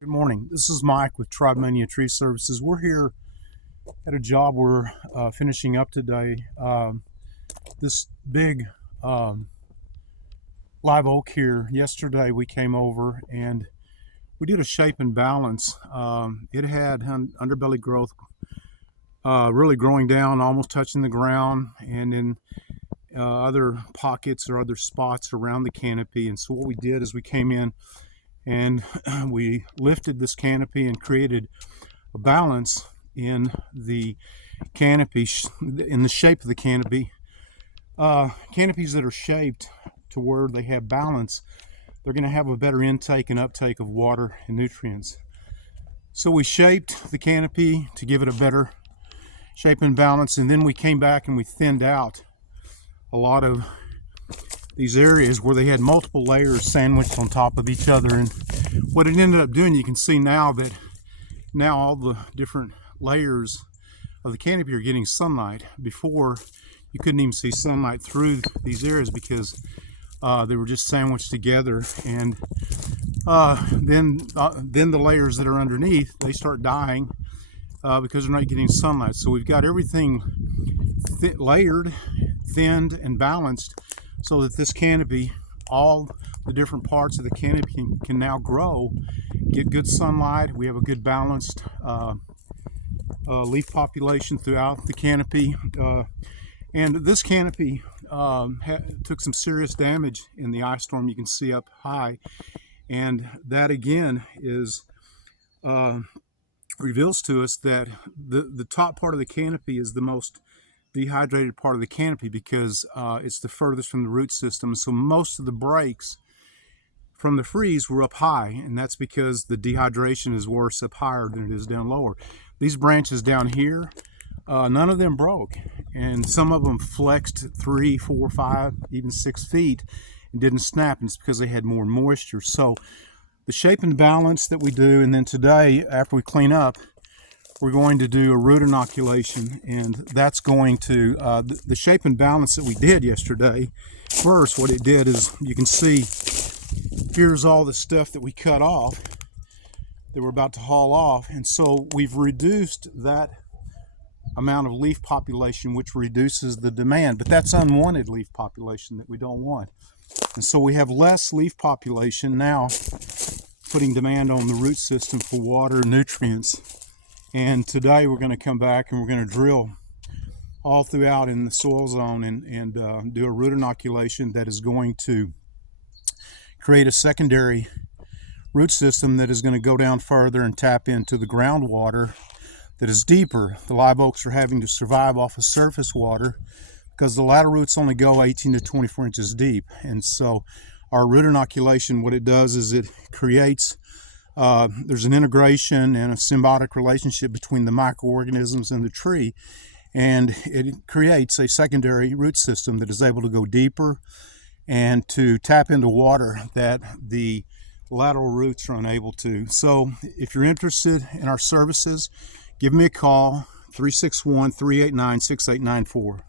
Good morning. This is Mike with Tribe Mania Tree Services. We're here at a job we're finishing up today. This big live oak here, yesterday we came over and we did a shape and balance. It had underbelly growth really growing down, almost touching the ground, and in other pockets or other spots around the canopy. And so what we did is we came in and we lifted this canopy and created a balance in the canopy, in the shape of the canopy. Canopies that are shaped to where they have balance, they're going to have a better intake and uptake of water and nutrients. So we shaped the canopy to give it a better shape and balance, and then we came back and we thinned out a lot of these areas where they had multiple layers sandwiched on top of each other. And what it ended up doing, you can see now that all the different layers of the canopy are getting sunlight. Before, you couldn't even see sunlight through these areas because they were just sandwiched together. And then the layers that are underneath, they start dying because they're not getting sunlight. So we've got everything layered, thinned, and balanced, so that this canopy, all the different parts of the canopy can now grow, get good sunlight. We have a good balanced leaf population throughout the canopy. And this canopy took some serious damage in the ice storm you can see up high. And that again is reveals to us that the top part of the canopy is the most dehydrated part of the canopy because it's the furthest from the root system. So most of the breaks from the freeze were up high, and that's because the dehydration is worse up higher than it is down lower. These branches down here, none of them broke, and some of them flexed 3, 4, 5, even 6 feet and didn't snap, and it's because they had more moisture. So the shape and balance that we do, and then today after we clean up, we're going to do a root inoculation, and that's going to, the shape and balance that we did yesterday, first what it did is, you can see, here's all the stuff that we cut off, that we're about to haul off, and so we've reduced that amount of leaf population, which reduces the demand, but that's unwanted leaf population that we don't want. And so we have less leaf population now, putting demand on the root system for water and nutrients. And today we're going to come back and we're going to drill all throughout in the soil zone and do a root inoculation that is going to create a secondary root system that is going to go down further and tap into the groundwater that is deeper. The live oaks are having to survive off of surface water because the lateral roots only go 18 to 24 inches deep. And so our root inoculation, what it does is it creates there's an integration and a symbiotic relationship between the microorganisms and the tree, and it creates a secondary root system that is able to go deeper and to tap into water that the lateral roots are unable to. So if you're interested in our services, give me a call, 361-389-6894.